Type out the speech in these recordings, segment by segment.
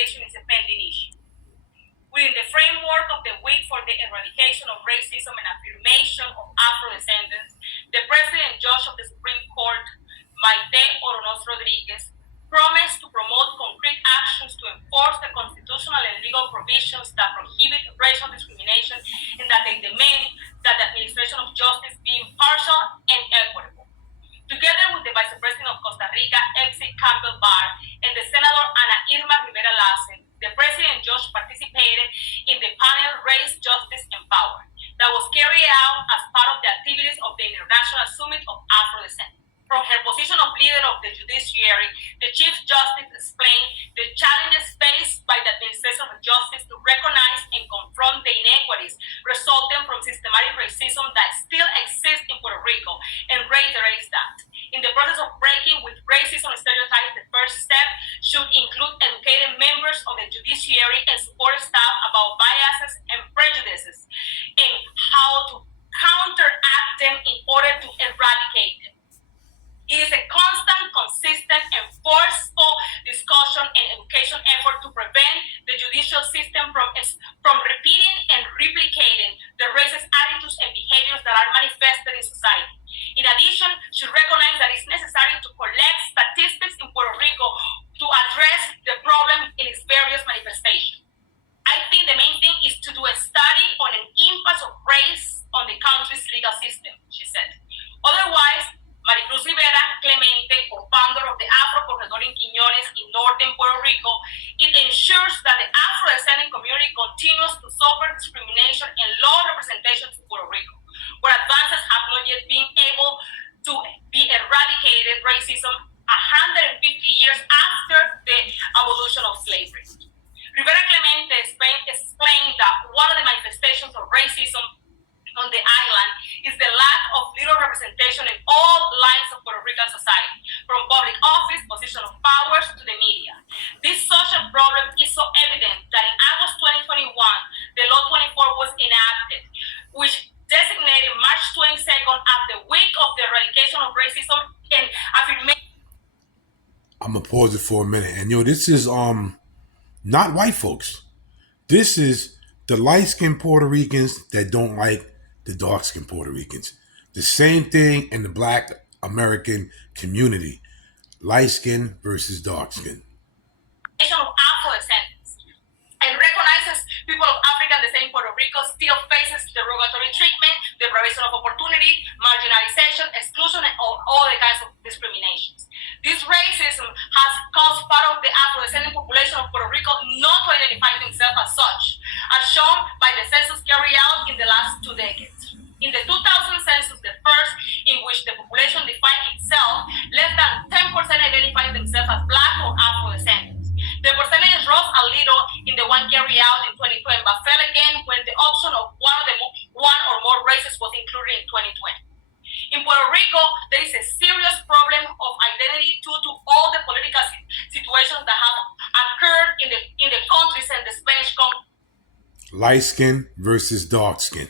education is a pending issue. Within the framework of the Week for the Eradication of Racism and Affirmation of Afro-Descendants, the President and Judge of the Supreme Court, Maite Oronoz Rodriguez, promised to promote concrete actions to enforce the constitutional and legal provisions that prohibit racial discrimination and that they demand that the administration of justice be impartial and equitable. Together with the Vice President of Costa Rica, Elsie Campbell Barr, and the Senator Ana Irma Rivera Lassen, the President and Judge participated in the panel Race, Justice, and Power that was carried out as part of the activities of the International Summit of Afro-Descent. From her position of leader of the judiciary, the Chief Justice explained the challenges faced by the administration of justice to recognize and confront the inequities resulting from systematic racism that still exists in Puerto Rico, and reiterates that in the process of breaking with racism stereotypes, the first step should include educating members of the judiciary and support staff about biases and prejudices and how to counteract them in order to eradicate them. It is a constant, consistent, and forceful discussion and education effort to prevent the judicial system from repeating and replicating the racist attitudes and behaviors that are manifested in society. In addition, should recognize that it's necessary to collect statistics in Puerto Rico to address the problem in its various manifestations. I think the main thing is to do a study on an impact of race on the country's legal system, she said. Otherwise, Maricruz Rivera Clemente, co-founder of the Afro Corredor in Quiñones in northern Puerto Rico, it ensures that the Afro-descendant community continues to suffer discrimination and low representation in Puerto Rico, where advances have not yet been able to be eradicated racism 150 years after the abolition of slavery. Rivera Clemente explained that one of the manifestations of racism on the island is the lack of legal representation in all lines of Puerto Rican society, from public office, position of powers, to the media. This social problem is so evident that in August 2021, the Law 24 was enacted, which designated March 22nd as the week of the eradication of racism and affirmation. I'm gonna pause it for a minute, and this is not white folks. This is the light-skinned Puerto Ricans that don't like the dark-skinned Puerto Ricans. The same thing in the Black American community. Light-skin versus dark-skin. Of Afro-descendants and recognizes people of African descent in Puerto Rico still faces derogatory treatment, deprivation of opportunity, marginalization, exclusion, and all the kinds of discriminations. This racism has caused part of the Afro-descendant population of Puerto Rico not to identify themselves as such, as shown by the census carried out in the last 2 decades. In the 2000 census, the first in which the population defined itself, less than 10% identified themselves as Black or Afro-descendants. The percentage rose a little in the one carried out in 2020, but fell again when the option of one or more races was included in 2020. In Puerto Rico, there is a serious problem of identity due to all the political situations that have occurred in the country since the Spanish conquest. Light skin versus dark skin.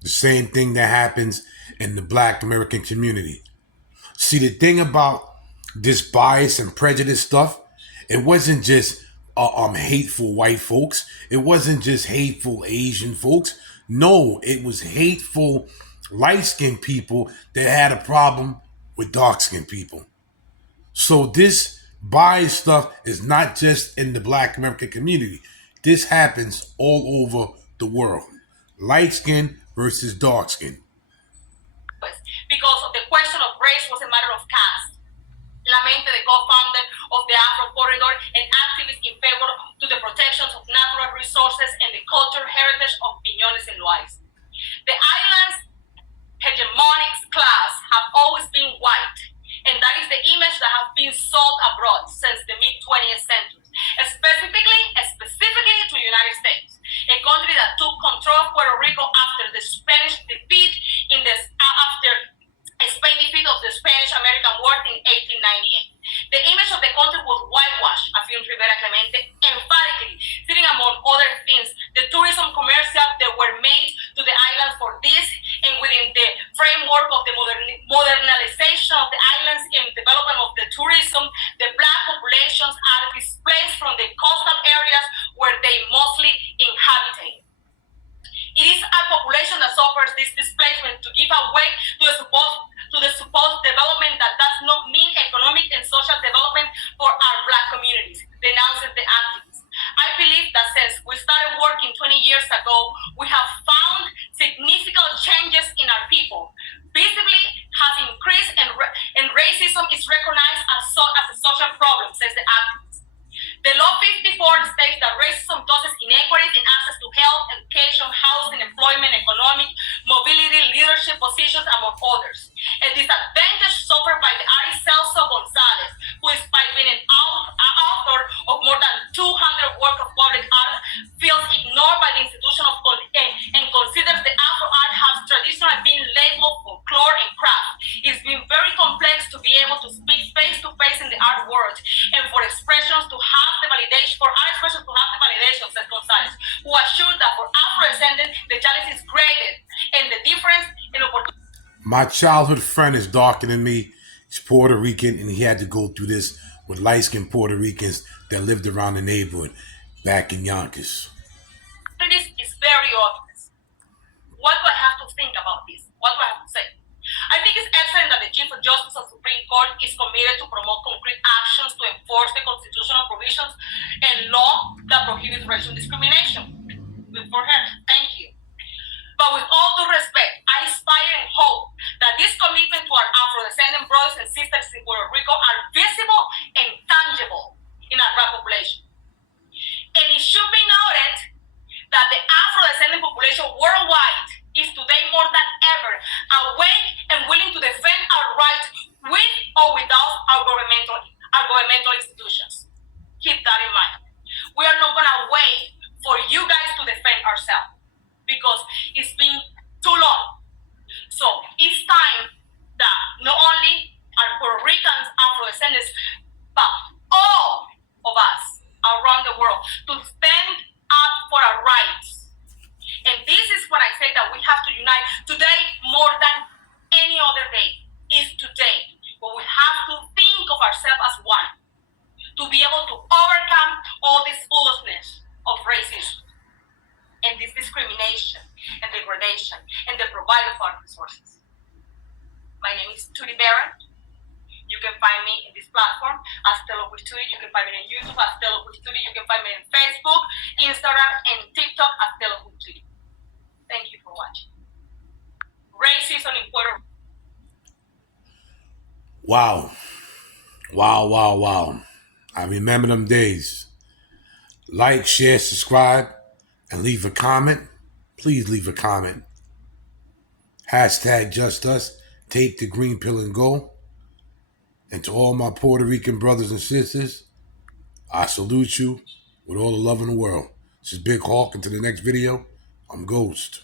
The same thing that happens in the Black American community. See, the thing about this bias and prejudice stuff, it wasn't just hateful white folks. It wasn't just hateful Asian folks. No, it was hateful light-skinned people that had a problem with dark-skinned people. So this bias stuff is not just in the Black American community. This happens all over the world. Light-skin versus dark-skin. Because of the question of race was a matter of caste. Lamente, the co-founder of the Afro Corridor and activist in favor to the protections of natural resources and the cultural heritage of Quiñones and Loaiza. The island's hegemonic class have always been white, and that is the image that has been sold abroad since the mid-20th century, specifically to the United States, a country that took control of Puerto Rico after the Spanish defeat after Spain defeat of the Spanish-American War in 1898. The image of the country was whitewashed, affirmed Rivera Clemente emphatically, citing among other things the tourism commercial that were made to the islands for this, and within the framework of the modernization of the islands and development of the tourism, the Black system problem, says the activist. The Law 54 states that racism causes inequities in access to health, education, housing, employment, economic, mobility, leadership positions, among others. A disadvantage suffered by the artist Celso Gonzalez, who, despite being an author of more than 200 works of public art, feels ignored by the institution of and considers the Afro art has traditionally been labeled folklore and craft. It's been very complex to be able to speak face to face in the art world and for expressions to have the validation, for our expressions to have the validation, says Gonzalez, who assured that for Afro-descendants, the challenge is greater and the difference in opportunity. My childhood friend is darker than me. He's Puerto Rican, and he had to go through this with light-skinned Puerto Ricans that lived around the neighborhood back in Yonkers. This is very obvious. What do I have to think about this? What do I have to say? I think it's excellent that the Chief Justice of the Supreme Court is committed to promote concrete actions to enforce the constitutional provisions and law that prohibits racial discrimination. Good for her. Thank you. But with all due respect, I aspire and hope that this commitment to our Afro-descendant brothers and sisters in Puerto Rico are visible and tangible in our black population. And it should be noted that the Afro-descendant population worldwide is today more than ever awake and willing to defend our rights with or without our governmental institutions. Keep that in mind. We are not going to wait for you guys to defend ourselves because it's been too long. So it's time that not only our Puerto Ricans, Afro-descendants, but all of us around the world to stand up for our rights. And this is when I say that we have to unite today more than any other day. Is today. But we have to think of ourselves as one to be able to overcome all this foolishness of racism and this discrimination and degradation and the provider of our resources. My name is Tudy Barron. You can find me in this platform as Telo with Tudy. You can find me on YouTube as Telo with Tudy. You can find me on Facebook, Instagram, and TikTok as Telo with Tudy. Thank you for watching. Racism in Puerto Rico. Wow. Wow, wow, wow. I remember them days. Like, share, subscribe, and leave a comment. Please leave a comment. Hashtag just us. Take the green pill and go. And to all my Puerto Rican brothers and sisters, I salute you with all the love in the world. This is Big Hawk. Until the next video, I'm Ghost.